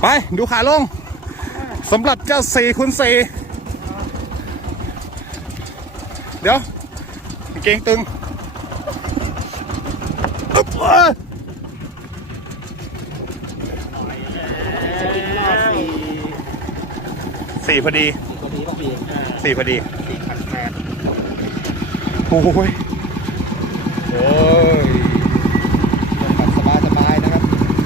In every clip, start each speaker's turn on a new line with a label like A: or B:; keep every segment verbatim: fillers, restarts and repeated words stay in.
A: ไปดูขาลงสำหรับเจ้าสี่คูณสี่เดี๋ยวเก่งตึงสี่พอดีสี่พอดีโอ้ยโอ้ยสบายสบายนะครับ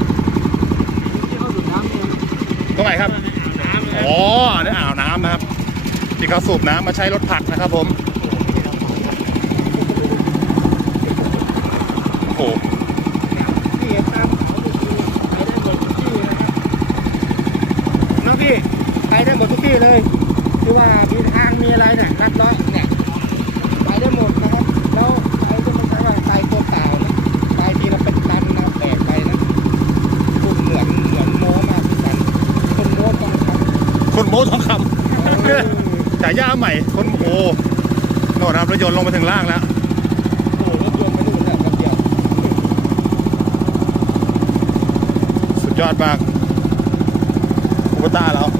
A: ตรงไหนครับอ๋อนี่อ่าวน้ำนะครับที่เขาสูบน้ำมาใช้รถผักนะครับผมโอ้พี่ตามเขาไปได้หมดทุกที่นะพี่น้องพี่ไปได้หมดทุกที่เลยที่ว่ามีทางมีอะไรเนี่ยนัดร้อยเนี่ยไปได้หมดนะครับแล้วไปก็ไม่ใช่ว่าไปตัวเปล่านะไปทีละเป็นตันนะแบกไปนะพูดเหมือนเหมือนโม้มากพี่สันคนโม้ทองคำคนโม้ทองคำฉายาใหม่คนโอ้โน่นครับรถยนต์ลงมาถึงล่างแล้วโอ้รถยนต์ไม่ดูแล้วครับเดียวสุดยอดมากคูปต้าแล้ว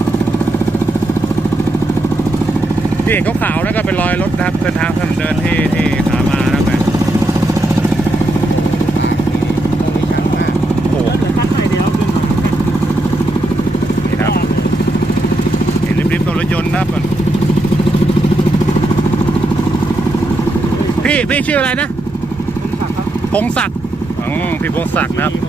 A: ที่เห็นขาวๆนั่นก็เป็นรอยรถนะครับเดินทางถนนเดินที่ที่ขามานะครับแม่ตรงนี้ชันมากโอ้นี่ครับเห็นริบๆตัวรถยนต์นะครับพี่พี่ชื่ออะไรนะพงศักดิ์ครับพงศักดิ์อ๋อพี่พงศักดิ์นะครับ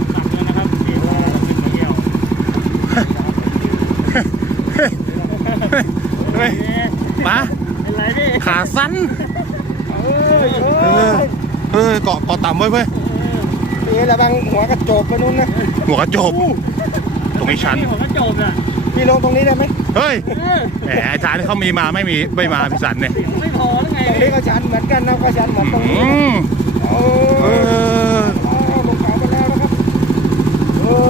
A: มาขาสั้นเออเออเกาะเกาะต่ำไว้เว้ยนี่ระวังหัวกระโจบไปนู้นนะหัวกระโจบตรงนี้ชันหัวกระโจบอ่ะพี่ลงตรงนี้ได้ไหมเฮ้ยแหมอาจารย์เขามีมาไม่มีไม่มาพี่สันเนี่ยไม่พอหรือไงตรงนี้ก็ชันเหมือนกันนะก็ชันเหมือนตรงนี้โอ้ลงเขาไปแล้วนะครับโอ้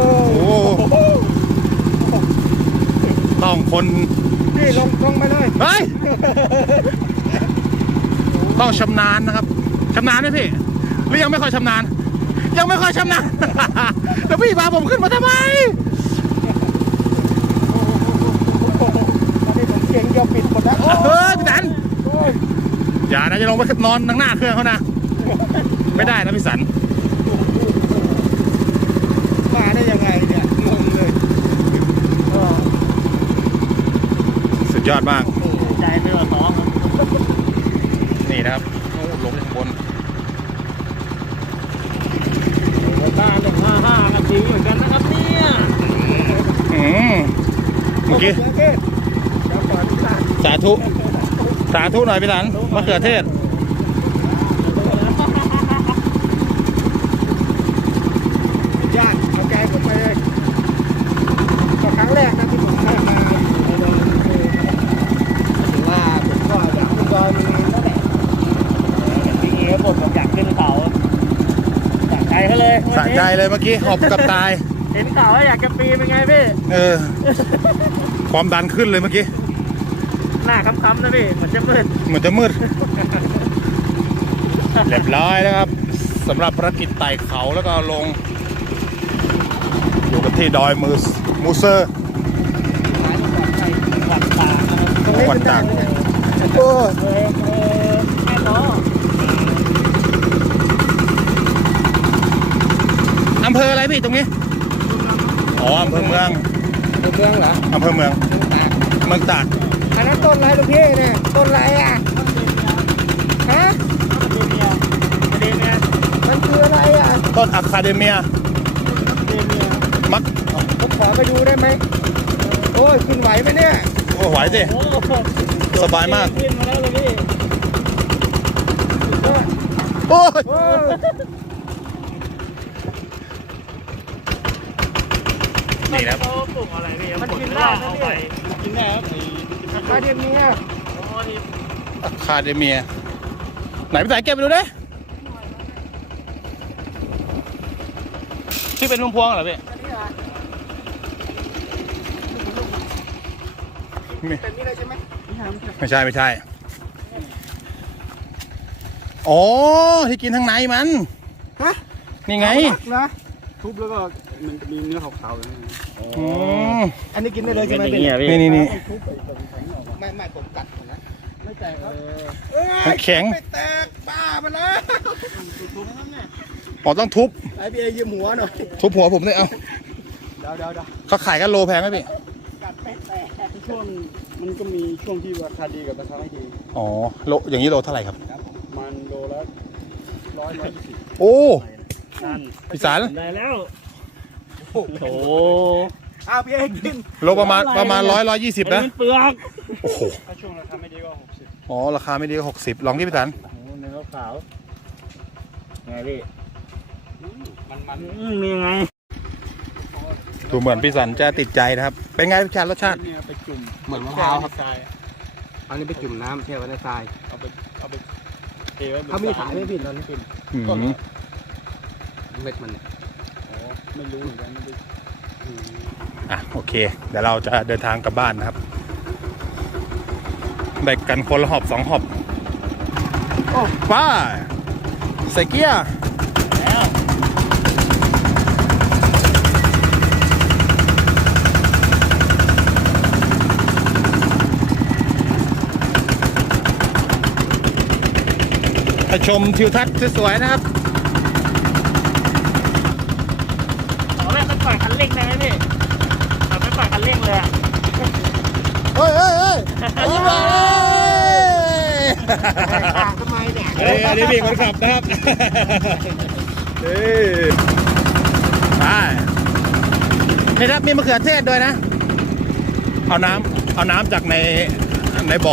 A: ต้องคนนี่ลงลงไปเลยเฮ้ยต้องชำนาญนะครับชำนาญไหมพี่หรือยังไม่ค่อยชำนาญยังไม่ค่อยชำนาญแล้วพี่พาผมขึ้นมาทำไมตอนนี้ผมเสียงเดียวปิดหมดแล้วเฮ้ยพี่สันอย่านะจะลงไปนอนนั่งหน้าเครื่องเขานะไม่ได้นะพี่สันมาได้ยังไงเนี่ยงงเลยสุดยอดมากใจไม่รอท้องนี่นะครับลงข้างบนบ้านเลยห้าห้านาทีเหมือนกันนะครับเนี่ยอืมเมื่อกี้สาธุสาธุหน่อยพี่หลานมะเขือเทศญาติเอาใจผมไปเลยก็ครั้งแรกนะที่ผมได้มาอยู่ในถือว่าผมก็อยากขึ้นดอยมีนั่นแหละพี่เอ๋บ่นบอกอยากขึ้นเขาสะใจเขาเลยสะใจเลยเมื่อกี้หอบกับตายเห็นข่าวว่าอยากจะปีนเป็นไงพี่เออความดันขึ้นเลยเมื่อกี้หน้าค้ำๆนะพี่เหมือนจะมืดเหมือนจะมืดเรียบร้อยแล้วครับสำหรับภารกิจไต่เขาแล้วก็ลงอยู่กับที่ดอยมูสมูเซอร์วัดตากโอ้อำเภออะไรพี่ตรงนี้อ๋ออำเภอเมืองอำเภอเมืองเหรออำเภอเมืองเมืองตากอันนั้นต้นอะไรลูกพี่เนี่ยต้นอะไรอ่ะฮะมันคืออะไรอ่ะต้นอะคาเดเมียมักผมขอไปดูได้ไหมโอ้ยขึ้นไหวไหมเนี่ยโอ้ไหวสิสบายมากขึ้นมาแล้วเลยพี่โอ้ยนี่นะปลูกอะไรพี่มันกินได้นะพี่กินได้ครับอะคาเดเมียอะคาเดเมียไหนไปใส่เก็บไปดูดิที่เป็นพวงๆเหรอพี่เป็นนี่เลยใช่ไหมไม่ใช่ไม่ใช่อ๋อที่กินทางในมันฮะนี่ไง
B: ทุบแล้วก็มันมีเนื้อขาวๆอย่างนี้
C: อืม
A: อันนี้กินได้เลยใช่ไหม
D: เป็น
A: เป็น
D: อย่างเงี้ยพี่
C: นี่นี่นี่
B: ทุบไปตรงแข็งออกมา
A: ไม่ไม่ผมกัดนะ
B: ไม่แตกครับ
C: มันแข็ง
A: ไม่แตกบ้ามาแล้ว
B: ทุบๆนั่นเนี่ย
C: อ๋อต้องทุบ
A: ไอพี่เอยืมหัวหน่อย
C: ทุบหัวผมด้วยเอา
A: เดี๋ยวเดี๋ยวเดี๋ยว
C: เขาขายกันโลแพงไหมพี่
A: กัดไม่แตก
B: ช่วงมันก็มีช่วงที่ราคาดีกับราคาไม่ดี
C: อ๋อโลอย่างนี้โลเท่าไหร่ครับ
B: มันโลละร้อยร้อยยี่สิบ
C: โอ้
D: นั่น
C: พี่สาร
D: ได้แล้วโอ้โห
A: อ้าวพี่เอกิน
C: โลประมาณประมาณร้อยร้อยยี่สิบนะ
D: เป็นเปลือก
C: โอ้โห
B: ถ้าช่วงราคาไม่ดีก็หกสิบ
C: อ๋อราคาไม่ดีก็หกสิบลองที่พี่สาร
D: โอ้โหเนื้อขาวไงพี่
B: มันมัน
D: อืมมีไง
C: ดูเหมือนพี่สันจะติดใจนะครับ เป็นไงพี่ชาติรสชาติ
B: เนี่ยไปจุ่ม
A: เหมือนมะพร้าวครับ
B: ทราย
A: อันนี้ไปจุ่มน้ำแช่ไว้ในทราย
B: เอาไปเอาไปเทไว้บน
A: เขามีขายไหมพี่ตอนนี้
B: ขึ้น
C: อืม
A: เม็ดมันเนี่ย
B: อ๋อไม่รู้เหมือนกันไม่ได้
C: อ่ะโอเค เดี๋ยวเราจะเดินทางกลับบ้านนะครับแบ่งกันคนละหอบสองหอบโอ้ป้าใส่เกียร์ไปชมทิวทัศน์สวยๆนะครับ
D: ขอแม่ไปปล่อยคันเร่งได้ไหมพี่ขอไปปล่อยคันเร่งเลยอะ
C: เฮ้ยเฮ้ยเฮ้ยเฮ้ย
A: ทำไมเนี่ย
C: เฮ้ยอันนี้พี่คนขับนะครับเฮ้ยไปนี่ครับมีมะเขือเทศด้วยนะ เอาน้ำเอาน้ำจากในในบ่อ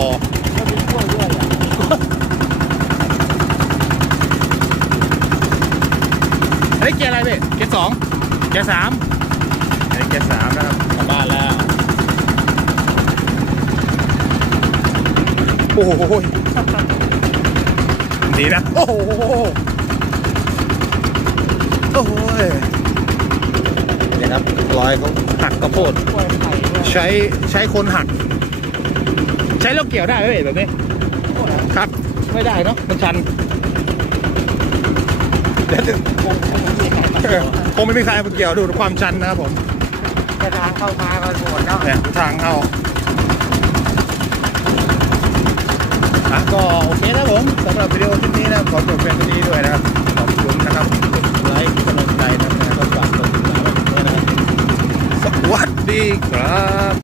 C: อันนี้เกียร์อะไรพี่เกียร์สองเกียร์สามอันนี้เกียร์สามนะครับกลับบ้านแล้วโอ้โหดีนะโอ้โหโอ้โหนี่ครับรอยเขาหักกระโพดใช้ใช้คนหัก ใช้แล้วเกี่ยวได้ไหมแบบนี้ครับไม่ได้เนาะมันชันเดี๋ยวจะคงไม่มีใครมาเกี่ยวดูความชันนะครับผม
A: แค่ทางเข้ามาก็หมดแล้ว
C: เนี่ยทางเข้าอ่ะก็โอเคนะผมสำหรับวิดีโอคลิปนี้นะขอจบเพียงเท่านี้ด้วยนะครับขอบคุณนะครับไลค์กำลังใจนะครับก็ฝากกดติดตามไว้ด้วยนะครับสวัสดีครับ